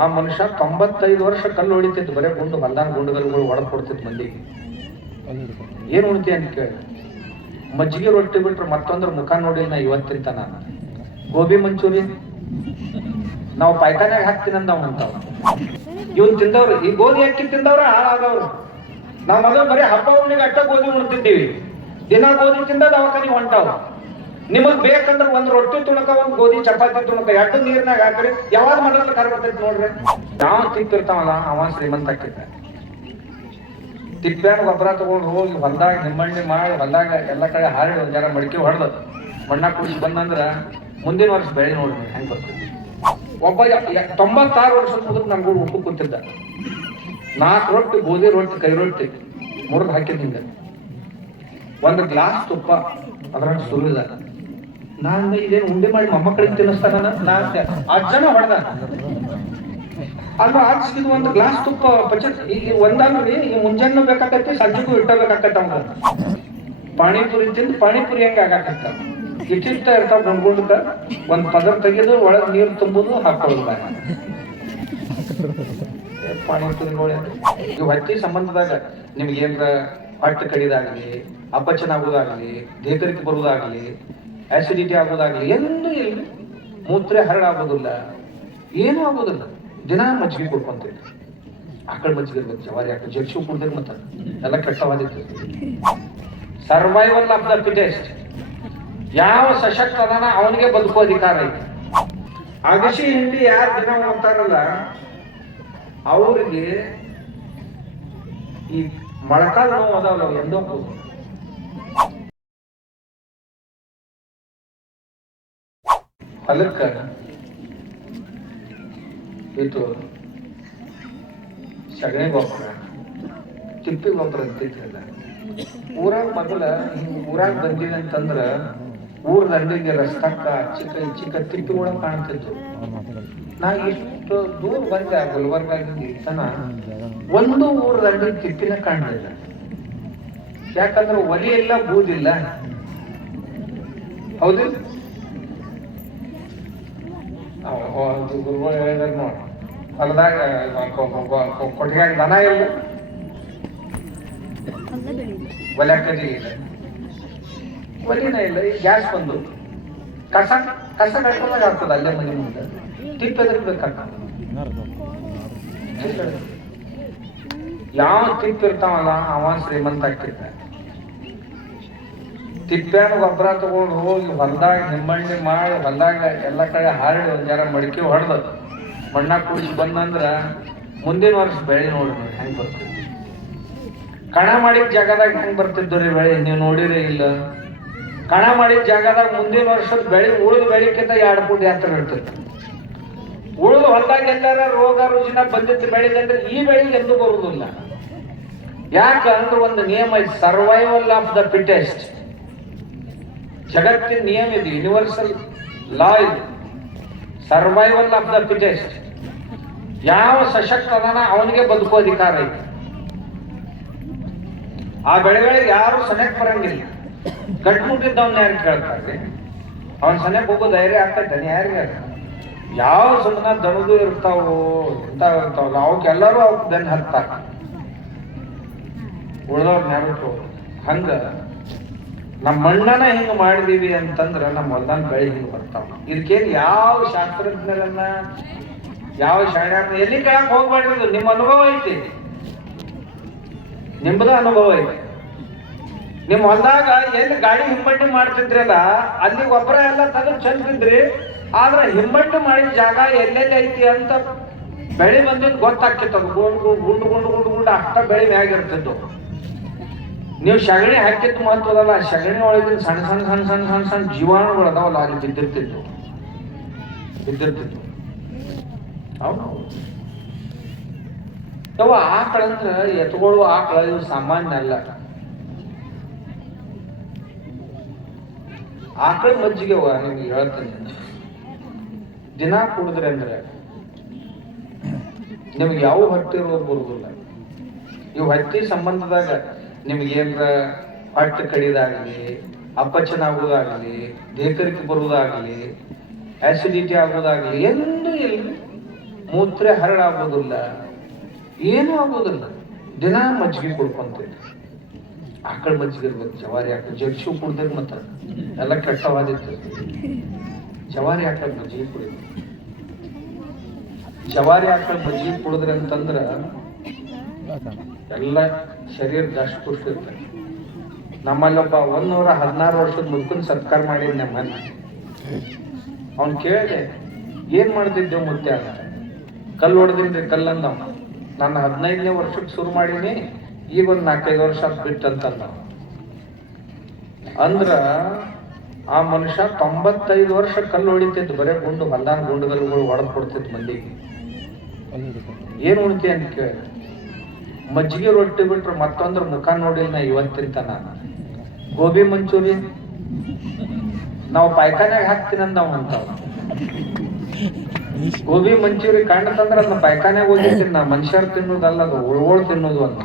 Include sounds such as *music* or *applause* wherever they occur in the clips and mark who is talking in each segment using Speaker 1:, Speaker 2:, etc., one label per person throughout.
Speaker 1: ಆ ಮನುಷ್ಯ ತೊಂಬತ್ತೈದು ವರ್ಷ ಕಲ್ಲು ಹೊಡಿತಿತ್ತು ಬರೇ ಗುಂಡು ಹೊಲ್ದಾನ ಗುಂಡುಗಲ್ಗಳು ಒಡೆದು ಕೊಡ್ತಿತ್ತು ಮಂದಿಗೆ ಏನು ಉಣ್ತಿ ಅಂತ ಕೇಳಿ. ಮಜ್ಜಿಗೆ ರೊಟ್ಟಿ ಬಿಟ್ರೆ ಮತ್ತೊಂದ್ರ ಮುಖ ನೋಡಿಲ್ಲ ನಾ ಇವತ್ತಿಂತ ನಾನು. ಗೋಬಿ ಮಂಚೂರಿ? ನಾವು ಪಾಯ್ಖಾನ್ಯಾಗ ಹಾಕ್ತೀನಿ ಅಂದ ಅಂತಾವ ಇವನ್ ತಿಂದವ್ರು, ಈ ಗೋಧಿ ಅಕ್ಕಿ ತಿಂದವ್ರ ಹಾಳಾದವ್ರು. ನಾವು ಮದುವೆ ಬರೀ ಹಬ್ಬ ಹುಣ್ಣಿಗೆ ಅಟ್ಟ ಗೋಧಿ ಉಣ್ತಿದ್ದೀವಿ. ದಿನ ಗೋಧಿ ತಿಂದ ದವಾಖಾನಿ ಹೊಂಟಾವ ನಿಮಗ್ ಬೇಕಂದ್ರೆ ಒಂದ್ ರೊಟ್ಟಿ ತುಣಕ, ಒಂದ್ ಗೋಧಿ, ಚಪಾತಿ ತುಣಕ, ಎರಡು ನೀರ್ನಾಗ ಹಾಕ್ರಿ. ಯಾವಾಗ ಮಾಡ್ರಲ್ಲ ಕರ್ ಬರ್ತೈತಿ ನೋಡ್ರಿ. ಯಾವ ತಿಂತಿರ್ತಾವಲ್ಲ ಅವ ಶ್ರೀಮಂತ ಆಕಿದ್ದ. ತಿಪ್ಪ್ಯಾನ ಗೊಬ್ಬರ ತಗೊಂಡು ಹೋಗಿ ಹೊಲ್ದಾಗ ನಿಮ್ಮಣ್ಣಿ ಮಾಡಿ ಹೊಲ್ದಾಗ ಎಲ್ಲ ಕಡೆ ಹಾರಿ ಒಂದ್ ಜರ ಮಡಿಕೆ ಹೊಡೆದು. ಮಣ್ಣ ಕುಡಿಸಿ ಬಂದಂದ್ರ ಮುಂದಿನ ವರ್ಷ ಬೆಳೆ ನೋಡ್ರಿ, ಹೆಂಗ್ ಬರ್ತೈತಿ. ಒಬ್ಬ ತೊಂಬತ್ತಾರು ವರ್ಷದ ಮುದುಕ್ ನಮ್ಗೆ ಉಪ್ಪು ಕುಂತಿದ್ದ. ನಾಲ್ಕು ರೊಟ್ಟಿ, ಗೋಧಿ ರೊಟ್ಟಿ, ಕೈ ರೊಟ್ಟಿ ಮುರಿದು ಹಾಕಿದ್ದ ಹಿಂಗ. ಒಂದು ಗ್ಲಾಸ್ ತುಪ್ಪ ಅದ್ರಾಗ ಸುರಿದ. ನಾನು ಇದೇನು ಉಂಡೆ ಮಾಡಿ ಮೊಮ್ಮಕ್ಕಳಿಗೆ ತಿನ್ನಿಸ್ತಾನ ನಾ ಅಂದೆ. ಅಜ್ಜನ ಹೊಡೆದ. ಅಲ್ವಾ ಇದು ಒಂದು ಗ್ಲಾಸ್ ತುಪ್ಪ ಪಚ ಈಗ ಒಂದಾದ್ರೆ ಈ ಮುಂಜಾನೆ ಬೇಕಾಕೈತಿ, ಸಂಜೆಗೂ ಇಟ್ಟಬೇಕಾಕೈತಿ ಅವಾಗ ಪಾಣಿಪುರಿ ತಿಂದು ಪಾಣಿಪುರಿ ಹೆಂಗ ಆಗಾಕತ್ತ ವಿಚಿತ್ರ ಇರ್ತಾವ ಗಂಡ್ಗುಂಡಕ ಒಂದ್ ಪದರ್ ತೆಗೆದು ಒಳಗ್ ನೀರು ತುಂಬುದು ಹಾಕೊಳ್ಳುದ. ಪಾಣಿಪುರಿ ನೋಡಿ ಈಗ ಹತ್ತಿ ಸಂಬಂಧದಾಗ ನಿಮ್ಗೆ ಏನ್ರ ಹೊಟ್ಟೆ ಕಡಿದಾಗ್ಲಿ, ಅಪಚನ ಆಗೋದಾಗ್ಲಿ ದೇಹರಿಕೆ ಬರುವುದಾಗ್ಲಿ ಆಸಿಡಿಟಿ ಆಗೋದಾಗಲಿ ಎಂದು ಇಲ್ಲ. ಮೂತ್ರ ಹರಡಾಗೋದಿಲ್ಲ. ಏನೂ ಆಗೋದಿಲ್ಲ. ದಿನ ಮಜ್ಜಿಗೆ ಕುಡ್ಕೊಂತೀವಿ. ಆಕಳ ಮಜ್ಜಿಗೆ ಇರ್ಬೇಕು, ಜವಾರಿ ಆಕಳ ಜಗ್ಸು ಕುಡ್ದಿರ್ ಮತ್ತ ಎಲ್ಲ ಕೆಟ್ಟವಾದಿತ್ತು ಸರ್ವೈವಲ್ ಆಫ್ ದ ಫಿಟೆಸ್ಟ್ ಯಾವ ಸಶಕ್ತ ಅದಾನ ಅವನಿಗೆ ಬದುಕೋ ಅಧಿಕಾರ ಐತಿ ಅಗಸಿ ಹಿಂಡಿ ಯಾರು ದಿನ ಅಂತಾರಲ್ಲ ಅವರಿಗೆ ಈ ಮಳಕಾಲ ನೋವು ಅದಾವಲ್ಲ ಎಂದೋ ಹೊಲಕ್ಕ ಇದು ಸಗಣಿ ಗೊಬ್ಬರ ತಿಪ್ಪಿ ಗೊಬ್ಬರ ಅಂತಿದ್ರಲ್ಲ ಊರಾಗ ಮೊದಲ ಊರಾಗ ಬಂದಿವಿ ಅಂತಂದ್ರ ಊರ ದಂಡಿಗೆ ರಸ್ತಕ್ಕ ಚಿಕ್ಕ ಚಿಕ್ಕ ತಿಪ್ಪಿಗಳು ಕಾಣ್ತಿತ್ತು ನಾ ಇಷ್ಟು ದೂರ ಬಂದೆ ಆ ತನ ಒಂದು ಊರ ದಂಡಿ ತಿಪ್ಪಿನ ಕಾಣಲಿಲ್ಲ. ಯಾಕಂದ್ರೆ ಒಲಿ ಎಲ್ಲ ಬೂದಿಲ್ಲ. ಹೌದು? ಗುರುಗಳು ನೋಡಿ. ಹೊಲದಾಗ ಕೊಟ್ಟಿಗೆ ದನ ಇಲ್ಲ ಒಲೆ ಕಟ್ಟಿ ಇಲ್ಲ ಒಲಿನ ಇಲ್ಲ ಗ್ಯಾಸ್ ಬಂದು. ಕಸ ಕಸ ಕಟ್ಟದಾಗ ಆಗ್ತದೆ ಅಲ್ಲೇ ಮನೆ ಮುಂದೆ. ತಿಪ್ಪ ಎದಕ್ ಬೇಕಾಗ್ತದ ಯಾವ ತಿಪ್ಪ ಇರ್ತಾವಲ್ಲ ಅವ ಶ್ರೀಮಂತ ಆಗ್ತಿದ್ದ ತಿಪ್ಪ್ಯಾನ ಗೊಬ್ಬರ ತಗೊಂಡು ಹೋಗಿ ಹೊಲ್ದಾಗ ನಿಮ್ಮಣ್ಣಿ ಮಾಡಿ ಹೊಲ್ದಾಗ ಎಲ್ಲ ಕಡೆ ಹಾರಡಿ ಒಂದ್ ಜರ ಮಡಿಕೆ ಹೊಡೆದು ಮಣ್ಣ ಕುಡಿಸಿ ಬಂದಂದ್ರ ಮುಂದಿನ ವರ್ಷ ಬೆಳೆ ನೋಡ್ರಿ ನೀವು ಹೆಂಗ್ ಬರ್ತೈತಿ ಕಣ ಮಾಡಿದ ಜಾಗದಾಗ ಹೆಂಗ್ ಬರ್ತಿದ್ದು ರೀ ಬೆಳೆ? ನೀವು ನೋಡಿರಿ ಇಲ್ಲ. ಕಣ ಮಾಡಿದ ಜಾಗದಾಗ ಮುಂದಿನ ವರ್ಷದ ಬೆಳೆ ಉಳಿದ ಬೆಳೆಕ್ಕಿಂತ ಎರಡು ಫುಟ್ ಎತ್ತರ ಇರ್ತೈತಿ ಉಳಿದ ಹೊಲ್ದಾಗ ಎಲ್ಲಾರ ರೋಗ ರುಜಿನ ಬಂದಿತ್ತು ಬೆಳೆಗೆ ಅಂದ್ರೆ ಈ ಬೆಳೆಗೆ ಎಂದೂ ಬರುವುದಿಲ್ಲ. ಯಾಕಂದ್ರೆ ಒಂದು ನಿಯಮ ಸರ್ವೈವಲ್ ಆಫ್ ದ ಫಿಟೆಸ್ಟ್ ಜಗತ್ತಿನ ನಿಯಮ ಇದು ಯೂನಿವರ್ಸಲ್ ಲಾ ಇದು. ಸರ್ವೈವಲ್ ಆಫ್ ದ ಫಿಟೆಸ್ಟ್ ಯಾವ ಸಶಕ್ತ ಅದಾನ ಅವನಿಗೆ ಬದುಕೋ ಅಧಿಕಾರ ಐತಿ ಆ ಬೆಳೆಗಳಿಗೆ ಯಾರು ಸನಕ್ ಬರಂಗಿಲ್ಲ. ಗಟ್ಮುಟ್ಟಿದ್ದವನ್ನ ಯಾರು ಕೇಳ್ತಾರೆ? ಅವನ್ ಸನಕ್ ಹೋಗೋ ಧೈರ್ಯ ಆಗ್ತೈತೆ ಯಾರಿಗೆ ಯಾವ ಸುಮ್ಮನ ದಣದು ಇರ್ತಾವೋ, ಇಂಥವ್ ಇರ್ತಾವಲ್ಲ, ಅವಕ್ಕೆಲ್ಲರೂ ಅವಕ್ ದನ್ ಹತ್ತಾರ ಉಳ್ದವ್ರ ನೆನಪು ಹಂಗ ನಮ್ಮ ಮಣ್ಣನ ಹಿಂಗ್ ಮಾಡಿದೀವಿ ಅಂತಂದ್ರ ನಮ್ಮ ಹೊಲ್ದಾನ ಬೆಳೆ ಹಿಂಗ್ ಬರ್ತಾವ. ಇದಕ್ಕೇನ್ ಯಾವ ಶಾಸ್ತ್ರಜ್ಞರನ್ನ, ಯಾವ ಶಾಣ್ಯಾರನ್ನ ಎಲ್ಲಿ ಕೇಳಕ್ ಹೋಗ್ಬಾರ್ದು ನಿಮ್ಮ ಅನುಭವ ಐತಿ. ನಿಮ್ದ ಅನುಭವ ಐತಿ. ನಿಮ್ ಹೊಲ್ದಾಗ ಎಲ್ಲಿ ಗಾಡಿ ಹಿಂಬಟ್ಟು ಮಾಡ್ತಿದ್ರಲ್ಲ ಅಲ್ಲಿ ಗೊಬ್ಬರ ಎಲ್ಲ ತಗದ್ ಚೆಲ್ತಿದ್ರಿ ಆದ್ರ ಹಿಂಬಟ್ಟು ಮಾಡಿದ ಜಾಗ ಎಲ್ಲೆಲ್ಲಿ ಐತಿ ಅಂತ ಬೆಳೆ ಬಂದಿದ್ ಗೊತ್ತಾಗ್ತಿತ್ತು. ಗುಂಡು ಗುಂಡು ಗುಂಡು ಗುಂಡು ಗುಂಡು, ಅಷ್ಟ ಬೆಳೆ ಮ್ಯಾಗ ಇರ್ತಿದ್ದು ನೀವು ಸಗಣಿ ಹಾಕಿದ್ದು ಮಹತ್ವದಲ್ಲ ಸಗಣಿ ಒಳಗಿನ ಸಣ್ಣ ಸಣ್ಣ ಸಣ್ಣ ಸಣ್ಣ ಸಣ್ಣ ಸಣ್ಣ ಜೀವಾಣುಗಳು ಅದಾವಲ್ಲ, ಅಲ್ಲಿ ಬಿದ್ದಿರ್ತಿತ್ತು. ಬಿದ್ದಿರ್ತಿತ್ತು. ಹೌದು. ಅವ ಆಕಳಂದ್ರ ಎತ್ಕೊಳ್ಳುವ ಆಕಳ ಇವು ಸಾಮಾನ್ಯ ಅಲ್ಲ. ಆಕಳ ಮಜ್ಜಿಗೆ ಅವ ನಿಮ್ಗೆ ಹೇಳ್ತೀನಿ. ದಿನ ಕುಡಿದ್ರೆ ಅಂದ್ರೆ ನಿಮ್ಗೆ ಯಾವ ಹೊಟ್ಟೆ ಇರೋದು ಬರುದಿಲ್ಲ. ಇವು ಹತ್ತಿ ಸಂಬಂಧದಾಗ ನಿಮ್ಗೆ ಏನ್ರ ಕಡಿದಾಗಲಿ ಅಪಚನ ಆಗೋದಾಗ್ಲಿ ದೇಕರಿಕೆ ಬರುವುದಾಗ್ಲಿ ಆಸಿಡಿಟಿ ಆಗೋದಾಗ್ಲಿ ಎಂದೂ ಇಲ್ಲ ಮೂತ್ರ ಹರಡಾಗೋದಿಲ್ಲ ಏನೂ ಆಗೋದಿಲ್ಲ ದಿನ ಮಜ್ಜಿಗೆ ಕುಡ್ಕೊಂತೀವಿ. ಆಕಳ ಮಜ್ಜಿಗೆ ಇರ್ಬೇಕು ಜವಾರಿ ಆಕಳ ಜರ್ಸಿ ಕುಡ್ದಾಗ ಮತ್ತೆ ಎಲ್ಲ ಕೆಟ್ಟವಾದಿತ್ತು ಜವಾರಿ ಆಕಳ ಮಜ್ಜಿಗೆ ಕುಡಿಬೇಕು. ಜವಾರಿ ಆಕಳ ಮಜ್ಜಿಗೆ ಕುಡಿದ್ರೆ ಅಂತಂದ್ರ ಎಲ್ಲ ಶರೀರ ದಷ್ಟು ಇರ್ತದೆ ನಮ್ಮಲ್ಲೊಬ್ಬ ಒಂದೂರ ಹದಿನಾರು ವರ್ಷದ ಮುದುಕನ್ ಸತ್ಕಾರ ಮಾಡಿದ್ ನಮ್ಮನ್ನ ಅವ್ನು ಕೇಳಿದೆ, ಏನ್ ಮಾಡ್ತಿದ್ದೆ ಮುತ್ತೆ ಅಂತ. ಕಲ್ಲು ಹೊಡೆದಿನ್ರಿ ಕಲ್ಲಂದ ನಾನು ಹದಿನೈದನೇ ವರ್ಷಕ್ಕೆ ಶುರು ಮಾಡೀನಿ, ಈಗ ಒಂದ್ ನಾಲ್ಕೈದು ವರ್ಷ ಬಿಟ್ಟಂತಂದ ಅಂದ್ರ ಆ ಮನುಷ್ಯ ತೊಂಬತ್ತೈದು ವರ್ಷ ಕಲ್ಲು ಹೊಡಿತಿದ್ದು, ಬರೇ ಗುಂಡು ಹೊಲ್ದಾನ ಗುಂಡುಗಲ್ಲುಗಳು ಹೊಡೆದ್ ಕೊಡ್ತಿತ್ತು ಮಂದಿಗೆ. ಏನ್ ಉಣ್ತಿ ಅಂತ ಕೇಳಿ ಮಜ್ಜಿಗೆ ರೊಟ್ಟಿ ಬಿಟ್ರೆ ಮತ್ತೊಂದ್ರ ಮುಖ ನೋಡಿಲ್ಲ ನಾ ಇವತ್ತಿನ ನಾನು. ಗೋಬಿ ಮಂಚೂರಿ? ನಾವು ಪಾಯ್ಖಾನ್ಯಾಗ ಹಾಕ್ತೀನಿ ಅಂತ. ಗೋಬಿ ಮಂಚೂರಿ ಕಂಡತಂದ್ರ ಅದನ್ನ ಪಾಯ್ಖಾನ್ಯಾಗ ಹೋಗಿ ನಾ. ಮನುಷ್ಯರು ತಿನ್ನೋದಲ್ಲ ಅದು ಉಳ್ಗೋಳ್ ತಿನ್ನೋದು ಅಂತ.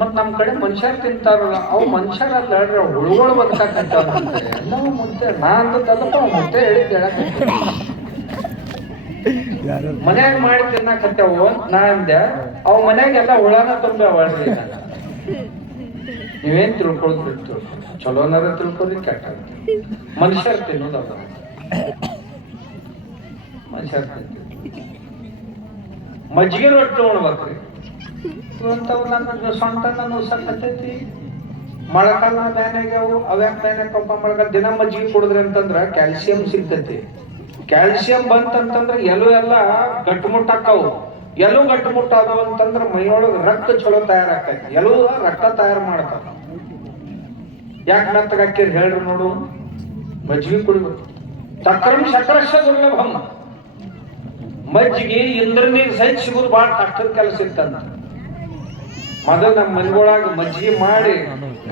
Speaker 1: ಮತ್ ನಮ್ ಕಡೆ ಮನುಷ್ಯರು ತಿಂತಾರಲ್ಲ, ಅವು ಮನುಷ್ಯರಲ್ಲ ನಮ್ ಕಡೆ ಎಲ್ಲ ಮುತ್ತೆ ನಾ ಅಂತ ತಲುಪ ಮುತ್ತೆ ಹೇಳಕತ್ತೀನಿ ಮನ್ಯಾಗ ಮಾಡಿ ಅಂತ ನಾ ಅಂದೆ, ಅವ ಮನ್ಯಾಗ ಎಲ್ಲ ಹುಳನ ತುಂಬಿ ಅವಳ್ರಿ ನೀವೇನ್ ತಿಳ್ಕೊಳ್ತೀರಿ ತಿಳ್ಕೊಳಿ ಚಲೋನಾರ ತಿಳ್ಕೊರಿ ಕೆಟ್ಟ ಮನುಷ್ಯರ್ ತಿನ್ನೋದಲ್ಲ ಮನುಷ್ಯರ್ ಮಜ್ಜಿಗೆ ರೊಟ್ಟಿ ಉಣ್ಬೇಕ್ರಿ. ಇವತ್ತವು ನನ್ನ ಸೊಂಟ ನನ್ನ ಉಸಕತ್ತೈತಿ ಮೊಳಕಾಲ ಬ್ಯಾನಾಗ್ಯಾವು ಅವ್ಯಾಕ ಬ್ಯಾನಾಕಪ್ಪ ಮೊಳಕಾಲ ದಿನ ಮಜ್ಜಿಗೆ ಕುಡಿದ್ರೆ ಅಂತಂದ್ರ ಕ್ಯಾಲ್ಸಿಯಂ ಸಿಗ್ತೈತಿ. ಕ್ಯಾಲ್ಸಿಯಂ ಬಂತಂತಂದ್ರ ಎಲು ಎಲ್ಲ ಗಟ್ಟುಮುಟ್ಟಾಕವು ಎಲು ಗಟ್ಟುಮುಟ್ಟ ಅಂತಂದ್ರೆ ಅಂತಂದ್ರ ಮೈಯೊಳಗ ರಕ್ತ ಚಲೋ ತಯಾರಾಕೈತಿ ಎಲ್ಲೂ ರಕ್ತ ತಯಾರು ಮಾಡ್ತಾವ. ಯಾಕೆ ಮೆತ್ತಗಾಕಿರ್ ಹೇಳ್ರಿ ನೋಡು. ಮಜ್ಜಿಗೆ ಕುಡಿಬೇಕು. ತಕ್ರಮ್ ಸಕ್ರಶ ದುರ್ಲಭಂ. ಮಜ್ಜಿಗೆ ಇಂದ್ರನಿಗೆ ಸಹಿತ ಸಿಗುದು ಬಹಳ ಕಷ್ಟದ ಕೆಲಸ ಇತ್ತಂತ. ಮೊದಲು ನಮ್ಮ ಮನೆಗೊಳಗ ಮಜ್ಜಿಗೆ ಮಾಡಿ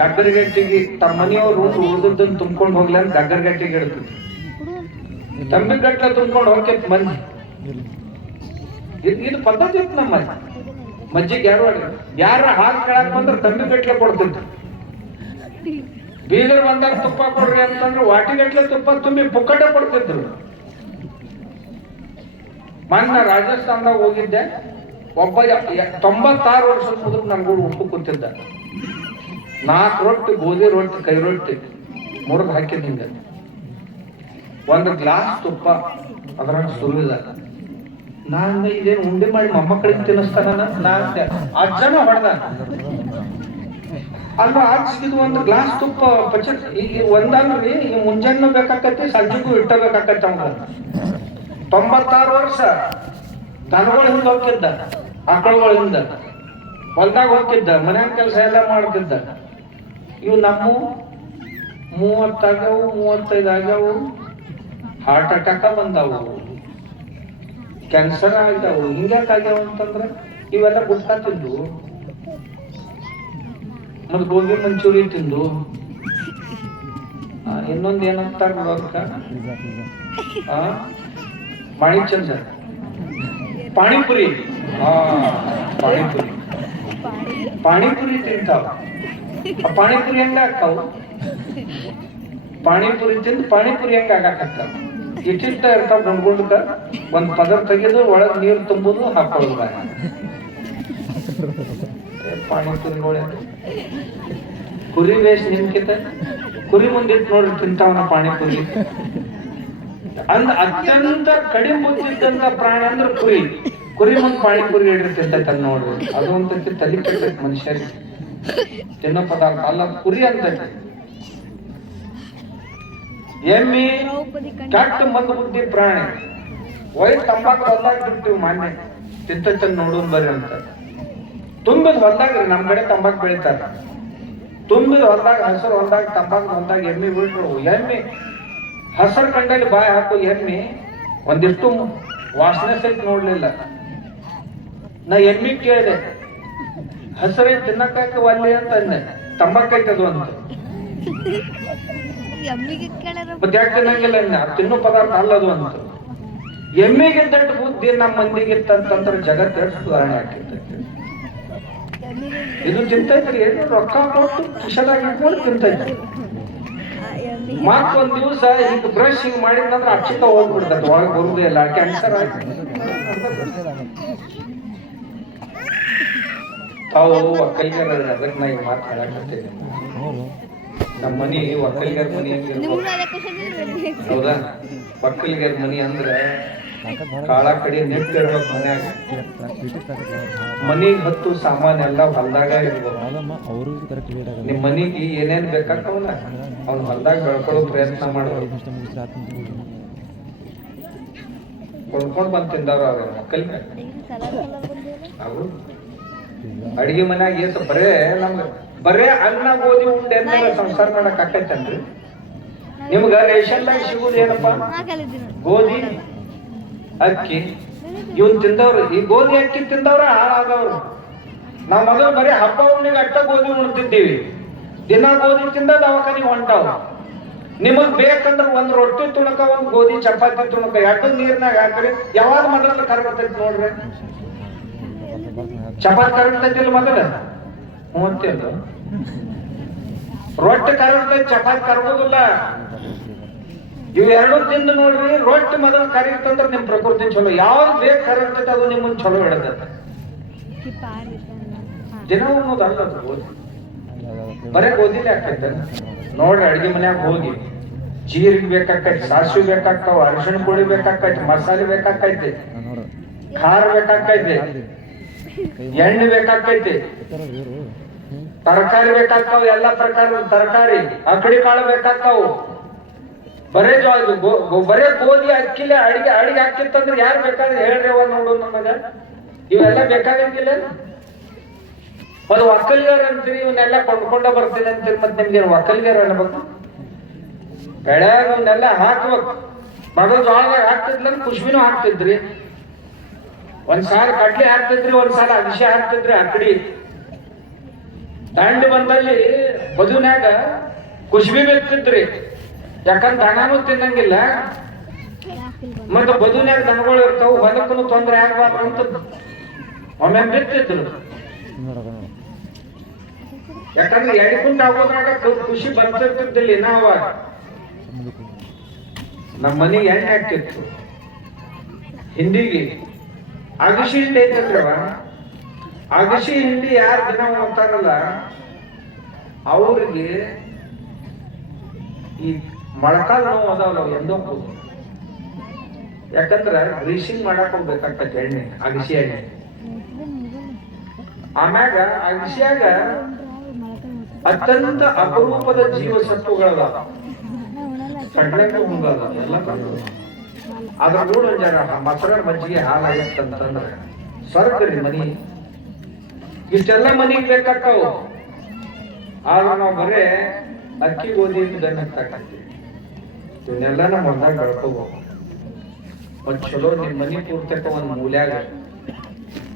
Speaker 1: ಗಗ್ಗರಗಟ್ಟಿಗೆ ತಮ್ಮ ಮನೆಯವ್ರು ಉಳಿದದ್ದನ್ನು ತುಂಬಿಕೊಂಡು ಹೋಗ್ಲಿ ಅಂತ ಗಗ್ಗರಗಟ್ಟಿಗೆ ಇಡ್ತಿದ್ರು. ತಂಬಿ ಗಟ್ಟಲೆ ತುಂಬ್ಕೊಂಡು ಹೋಗ್ತೈತಿ ಮಂದಿ ಇದು ಪದ್ಧತಿ ಇತ್ತು ನಮ್ಮ ಮಜ್ಜಿಗೆ ಯಾರು ಯಾರ ಹಾಲು ಕೇಳಕ್ ಬಂದ್ರೆ ತಂಬಿ ಗಟ್ಲೆ ಕೊಡ್ತಿದ್ರು ಬೀಗರ್ ಬಂದಾಗ ತುಪ್ಪ ಕೊಡ್ರಿ ಅಂತಂದ್ರೆ ವಾಟಿ ಗಟ್ಲೆ ತುಪ್ಪ ತುಂಬಿ ಪುಕ್ಕಟೆ ಕೊಡ್ತಿದ್ರು. ಮೊನ್ನೆ ರಾಜಸ್ಥಾನದಾಗ ಹೋಗಿದ್ದೆ. ಒಬ್ಬ ತೊಂಬತ್ತಾರು ವರ್ಷದ ಮುದುಕ್ ನನ್ಗೂ ಉಪ್ಪು ಕೂತಿದ್ದ. ನಾಲ್ಕು ರೊಟ್ಟಿ ಗೋಧಿ ರೊಟ್ಟಿ ಕೈ ರೊಟ್ಟಿ ಮುರಿದು ಹಾಕಿದ್ ಹಿಂಗ. ಒಂದು ಗ್ಲಾಸ್ ತುಪ್ಪ. ಅದ್ರಾಗ ಸುರಿದ. ನಾನು ಇದೇನು ಉಂಡೆ ಮಾಡಿ ಮೊಮ್ಮಕ್ಕಳಿಗೆ ತಿನ್ನಿಸ್ತಾನ ನಾ ಅಂದೆ. ಅಜ್ಜನ ಹೊಡೆದ. ಅಲ್ವಾ, ಅಜ್ಜ ಇದು ಒಂದು ಗ್ಲಾಸ್ ತುಪ್ಪ ಪಚ ಈಗ ಒಂದಲ್ರಿ ಈ ಮುಂಜಾನೆ ಬೇಕಾಕತಿ ಸಜ್ಜಿಗೂ ಇಟ್ಟಬೇಕಾಕತಿ ಅವಂಗ. ತೊಂಬತ್ತಾರು ವರ್ಷ. ದನಗಳು ಹಿಂದೆ ಹೋಗ್ತಿದ್ದ. ಆಕಳುಗಳಿಂದ ಹೊಲ್ದಾಗ ಹೋಗ್ತಿದ್ದ. ಮನ್ಯಾಗ ಕೆಲಸ ಎಲ್ಲ ಮಾಡ್ತಿದ್ದ. ಇವು ನಮ್ಮ ಮೂವತ್ತಾಗ್ಯಾವು, ಮೂವತ್ತೈದು ಆಗ್ಯಾವು. ಹಾರ್ಟ್ ಅಟ್ಯಾಕ ಬಂದವು. ಕ್ಯಾನ್ಸರ್ ಆಗ್ಯಾವು ಹಿಂಗ್ಯಾಕೆ ಆಗ್ಯಾವ ಅಂತಂದ್ರೆ ಇವೆಲ್ಲ ಗುಟ್ಕಾ ತಿಂದು, ಮತ್ತೆ ಗೋಬಿ ಮಂಚೂರಿ ತಿಂದು. ಇನ್ನೊಂದು ಏನಂತಾರ ಆ ಮಾಣಿಚಂದ್ರ ಪಾಣಿಪುರಿ. ಹಾ ಪಾಣಿಪುರಿ. ಪಾಣಿಪುರಿ ತಿಂತಾವ. ಪಾಣಿಪುರಿ ಹೆಂಗ ಹಾಕಾವು ಪಾಣಿಪುರಿ ತಿಂದು ಪಾಣಿಪುರಿ ಹೆಂಗ ಆಗಾಕತ್ತಾವ ಇಟ್ಟಿಟ್ಟ ಇರ್ತಾವ ಗಂಡ್ಗುಂಡ್ಕ ಒಂದು ಪದರ್ ತೆಗೆದು ಒಳಗ್ ನೀರು ತುಂಬುದು ಹಾಕೊಳ್ಳೋದು ಬಾಯ ಪಾಣಿಪುರಿ ಕುರಿ ವೇಷ ನಿಮ್ಕಿತ ಕುರಿ ಮುಂದಿಟ್ಟು ನೋಡ್ರಿ ತಿಂತಾವನ ಪಾನಿಪುರಿ ಅಂದ ಅತ್ಯಂತ ಕಡಿಮೆ ಬುದ್ಧಿದ್ದಂತ ಪ್ರಾಣಿ ಅಂದ್ರೆ ಕುರಿ. ಕುರಿ ಮುಂದೆ ಪಾನಿಪುರಿ ಹಿಡಿದು ತಿಂತೈತ ನೋಡ್ರಿ. ಅದು ಅಂತಕ್ಕೆ ತಲೆ ಕೆಟ್ಟೈತಿ ಮನುಷ್ಯರಿಗೆ. ತಿನ್ನೋ ಪದಾರ್ಥ ಅಲ್ಲ, ಕುರಿ ಅಂತೈತಿ ಎಮ್ಮಿ ಕೆಟ್ಟ ಮಂದ ಬುದ್ಧಿ ಪ್ರಾಣಿ. ಒಯ್ ತಂಬಾಕು ಹೊಲ್ದಾಗ ಬಿಡ್ತೀವಿ ಮಾನ್ಯ. ತಿಂತೈತ ನೋಡೋನ್ ಬರ್ರಿ ಅಂತ. ತುಂಬಿದ ಹೊಲ್ದಾಗ ನಮ್ಮ ಕಡೆ ತಂಬಾಕು ಬೆಳಿತಾರ. ತುಂಬಿದ ಹೊಲ್ದಾಗ, ಹಸಿರು ಹೊಲ್ದಾಗ ತಂಬಾಕು ಹೊಲ್ದಾಗ ಎಮ್ಮಿ ಬಿಟ್ರು. ಎಮ್ಮಿ, ಹಸರು ಕಂಡಲ್ಲಿ ಬಾಯಿ ಹಾಕು ಎಮ್ಮಿ, ಒಂದಿಷ್ಟು ವಾಸನೆ ಸಹಿತ ನೋಡ್ಲಿಲ್ಲ. ನಾ ಎಮ್ಮಿ ಕೇಳಿದೆ, ಹಸರೇ ತಿನ್ನಕ್ಕಾಕ ಒಲ್ಲೆ ಅಂತ ಅಂದೆ. ತಂಬಾಕೈತದು ಅಂತ.
Speaker 2: ಎಮ್ಮಿಗೆ
Speaker 1: ತಿನ್ನೋ ಪದಾರ್ಥ ಅಲ್ಲದು ಅಂತ. ಎಮ್ಮೆಗೆ ದೊಡ್ಡ ಬುದ್ಧಿ ನಮ್ಮ ಮಂದಿಗಿತ್ತಂತಂದ್ರೆ ಅಂತಂದ್ರೆ ಜಗತ್ತ ಸುಧಾರಣೆ
Speaker 2: ಆಗ್ತಿರ್ತೈತಿ.
Speaker 1: ಇದು ತಿಂತೈತ್ರಿ, ಏನು ರೊಕ್ಕ ಕೊಟ್ಟು ಕಿಶದಾಗ ಇಟ್ಕೊಂಡು
Speaker 2: ತಿಂತೈತಿ.
Speaker 1: ಮತ್ತೊಂದ್ ದಿವಸ ಈಗ ಬ್ರಷ್ ಹಿಂಗ್ ಮಾಡಿದ್ರೆ ಅಕ್ಷತ ಹೋಗ್ಬಿಡ್ತೈತಿ, ಒಳಗೆ ಬರುದೇ ಇಲ್ಲ ಕ್ಯಾನ್ಸರ್ ಆಯ್ತು. ತಾವು ಕೈಗಾರ ಅದಕ್ಕೆ ನಾ ಈಗ ಮಾತು ಹೇಳಕತ್ತೀನಿ ನಮ್ಮ ಮನಿ ಒಕ್ಕಲಿಗರ ಮನಿ. ಹೌದಾ? ಒಕ್ಕಲಿಗರ ಮನಿ ಅಂದ್ರ ಕಾಳ ಕಡಿ ನೆಟ್ಟಿರ್ಬೇಕು ಮನ್ಯಾಗ. ಮನಿಗೆ ಹತ್ತು ಸಾಮಾನ್ ಎಲ್ಲ ಹೊಲ್ದಾಗ
Speaker 2: ಇರ್ಬೋದು.
Speaker 1: ನಿಮ್ಮ ಮನಿಗೆ ಏನೇನ್ ಬೇಕಾಗ್ತಾವಲ್ಲ ಅವ್ನ ಹೊಲ್ದಾಗ ಬೆಳ್ಕೊಳ್ಳೋ ಪ್ರಯತ್ನ ಮಾಡ್ಬೋದು ಕೊಂಡ್ಕೊಂಡ್ ಬಂದ್ ತಿಂದವ್ರ ಅವ್ರ ಒಕ್ಕಲಿಗ ಅವು ಅಡಿಗೆ ಮನ್ಯಾಗ ಏಸ ಬರೇ ನಮ್ಗ ಬರೇ ಅನ್ನ ಗೋಧಿ ಉಂಡೆ ಸಂಸಾರ ಮಾಡಕ್ ಆಕೈತನ್ರಿ ನಿಮ್ಗ ರೇಷನ್ದಾಗ ಸಿಗುದು ಏನಪ್ಪ? ಗೋಧಿ ಅಕ್ಕಿ. ಇವನ್ ತಿಂದವ್ರು ಈ ಗೋಧಿ ಅಕ್ಕಿ ತಿಂದವ್ರ ಹಾಳಾದವ್ರು ನಾವ್ ಮೊದಲು ಬರೀ ಹಬ್ಬ ಹುಣ್ಣಿಗೆ ಅಟ್ಟ ಗೋಧಿ ಉಣ್ತಿದ್ದೀವಿ. ದಿನ ಗೋಧಿ ತಿಂದ ದವಾಖಾನಿ ಹೊಂಟಾವ. ನಿಮಗ್ ಬೇಕಂದ್ರ ಒಂದ್ ರೊಟ್ಟಿ ತುಣಕ ಒಂದ್ ಗೋಧಿ ಚಪಾತಿ ತುಣಕ ಎರಡು ನೀರ್ನಾಗ ಹಾಕ್ರಿ. ಯಾವಾಗ ಮೊದಲ ಕರ್ಬರ್ತೈತಿ ನೋಡ್ರಿ. ಚಪಾತಿ ಕರಗ್ತೈತಿಲ್ಲ ಮೊದಲ? ಮೂವತ್ತಿಲ್ಲ ರೊಟ್ಟಿ ಕರೆಂಟ್ ಚಪಾತಿ ಕರಗೋದಿಲ್ಲ ಇವ್ ಎರಡು ತಿಂದು ನೋಡ್ರಿ, ರೊಟ್ಟಿ ಮೊದಲು ಕರೀತಂದ್ರೆ ನಿಮ್ ಪ್ರಕೃತಿ ಚಲೋ. ಯಾವ್ದು ಬೇಕು ಕರೆಂಟ್ ಅದು ನಿಮ್ಮನ್ನ ಚಲೋ ಹಿಡತೈತಿ ದಿನ ಅನ್ನೋದು ಅಲ್ಲ ಅದು ಓದಿ. ಬರೇ ಓದಿಲ್ಲ ಆಗ್ತೈತೆ ನೋಡ್ರಿ ಅಡಿಗೆ ಮನ್ಯಾಗ ಹೋಗಿ. ಜೀರಿಗೆ ಬೇಕಾಕೈತಿ, ಸಾಸಿವೆ ಬೇಕಾಗ್ತಾವ, ಅರಿಶಿಣ ಪುಡಿ ಬೇಕಾಕೈತಿ, ಮಸಾಲೆ ಬೇಕಾಕೈತಿ, ಖಾರ ಬೇಕಾಕೈತಿ. *laughs* ಎಣ್ಣೆ ಬೇಕಾಕೈತಿ ತರಕಾರಿ ಬೇಕಾಗ್ತಾವ, ಎಲ್ಲಾ ಪ್ರಕಾರದ ತರಕಾರಿ. ಅಕಡಿ ಕಾಳು ಬೇಕಾಗ್ತಾವು. ಬರೇ ಬರೇ ಗೋಧಿ, ಅಕ್ಕಿಲೆ ಅಡಿಗೆ ಅಡಿಗೆ ಹಾಕಿತ್ತಂದ್ರೆ ಯಾರು ಬೇಕಾದ್ರೆ ಹೇಳ್ರಿ ಅವ ನೋಡು ನಮಗ ಇವೆಲ್ಲ ಬೇಕಾಗಂಗಿಲ್ಲ? ಅದು ಒಕ್ಕಲಿಗರ ಅಂತೀರಿ, ಇವನ್ನೆಲ್ಲ ಕೊಂಡ್ಕೊಂಡ ಬರ್ತೀನಿ ಅಂತೀರಿ ಮತ್ತೆ ನಿಮ್ಗೆ ಒಕ್ಕಲಿಗರ ಅನ್ಬೇಕು? ಬೆಳ್ಯಾಗ ಇವನ್ನೆಲ್ಲ ಹಾಕ್ಬೇಕು. ಮಗ ಜೋಳದಾಗ ಹಾಕ್ತಿದ್ಲ ಖುಷ್ಬಿನೂ ಹಾಕ್ತಿದ್ರಿ. ಒಂದ್ ಸಾಲ ಕಡ್ಲಿ ಹಾಕ್ತಿದ್ರಿ, ಒಂದ್ ಸಲ ವಿಷ ಹಾಕ್ತಿದ್ರಿ ಅಕಡಿ ದಂಡ ಬಂದಲ್ಲಿ ಬದುನ್ಯಾಗ ಕುಶ್ಬಿ ಬೇಕ್ತಿದ್ರಿ ಯಾಕಂದ್ರ ದನನೂ ತಿನ್ನಂಗಿಲ್ಲ. ಮತ್ತೆ ಬದುನ್ಯಾಗ ದನಗಳು ಇರ್ತಾವ ಹೊಲಕ್ಕೂ ತೊಂದ್ರೆ ಆಗ್ಬಾರ್ದು ಅಂತ ಒಮ್ಮೆ ಬಿತ್ತಿದ್ರು. ಯಾಕಂದ್ರೆ ಎಡಿಕುಂಟ ಆಗೋದ್ರಾಗ ಖುಷಿ ಬರ್ತಿರ್ತಿದ್ದಿಲ್ಲ ಇನ್ನ ಅವಾಗ. ನಮ್ಮ ಮನೆಗೆ ಎಣ್ಣೆ ಹಾಕ್ತಿತ್ತು ಹಿಂದಿಗೆ ಅಗಸಿ ಹಿಂಡಿ ಐತಲ್ವ ಅಗಸಿ ಹಿಂಡಿ ಯಾರು ದಿನ ಹೋಗ್ತಾರಲ್ಲ ಅವ್ರಿಗೆ ಈ ಮೊಳಕಾಲ್ ನೋವು ಅದಾವಲ್ಲ ಎಂದೋ ಯಾಕಂದ್ರ ಗ್ರೀಸಿಂಗ್ ಮಾಡಕ್ ಹೋಗ್ಬೇಕಂತ ಎಣ್ಣೆ ಅಗಸಿ ಎಣ್ಣೆ. ಆಮ್ಯಾಗ ಅಗಸಿಯಾಗ ಅತ್ಯಂತ ಅಪರೂಪದ ಜೀವಸತ್ವಗಳದಾವ ಕಡ್ಲೆಕಾಯಿ ಮುಂಗದ ಎಲ್ಲ ಕಂಡು ಅದ್ರ ಕೂಡ ಜರ ಮೊಸರ ಮಜ್ಜಿಗೆ ಹಾಲಾಗಿತ್ತಂತಂದ್ರ ಸ್ವರ್ಗರಿ ಮನಿ. ಇಷ್ಟೆಲ್ಲ ಮನಿ ಬೇಕಾಕವು ಆಗ ನಾವು ಬರೇ ಅಕ್ಕಿ ಗೋಧಿ ಬೆನ್ನಕ್ಕಾಕತ್ತೀವಿ ಇವನ್ನೆಲ್ಲ ನಮ್ಮ ಹೊಲ್ದಾಗ ಬೆಳ್ಕೋಬೇಕು ಒಂದ್ ಚಲೋ ನಿಮ್ ಮನಿ ಪೂರ್ತಕ ಒಂದ್ ಮೂಲ್ಯಾಗ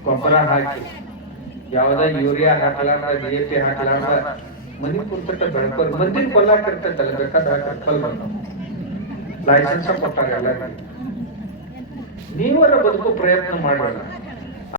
Speaker 1: ಗೊಬ್ಬರ ಹಾಕಿ, ಯಾವ್ದ ಯೂರಿಯಾ ಹಾಕಲಾರ್ದ, ಡಿ ಎ ಪಿ ಹಾಕಲಾರ್ದ, ಮನಿ ಪೂರ್ತಕ ಬೆಳ್ಕೊ ಮಂದಿನ ಕೊಲ್ಲಾಕ ಇರ್ತೈತಲ್ಲ, ಬೇಕಾದ್ರೆ ಹಾಕಲ್ ಲೈಸೆನ್ಸ್ ಕೊಟ್ಟಾಗ ಎಲ್ಲರಿಗೂ. ನೀವರ ಬದುಕು ಪ್ರಯತ್ನ ಮಾಡಲ್ಲ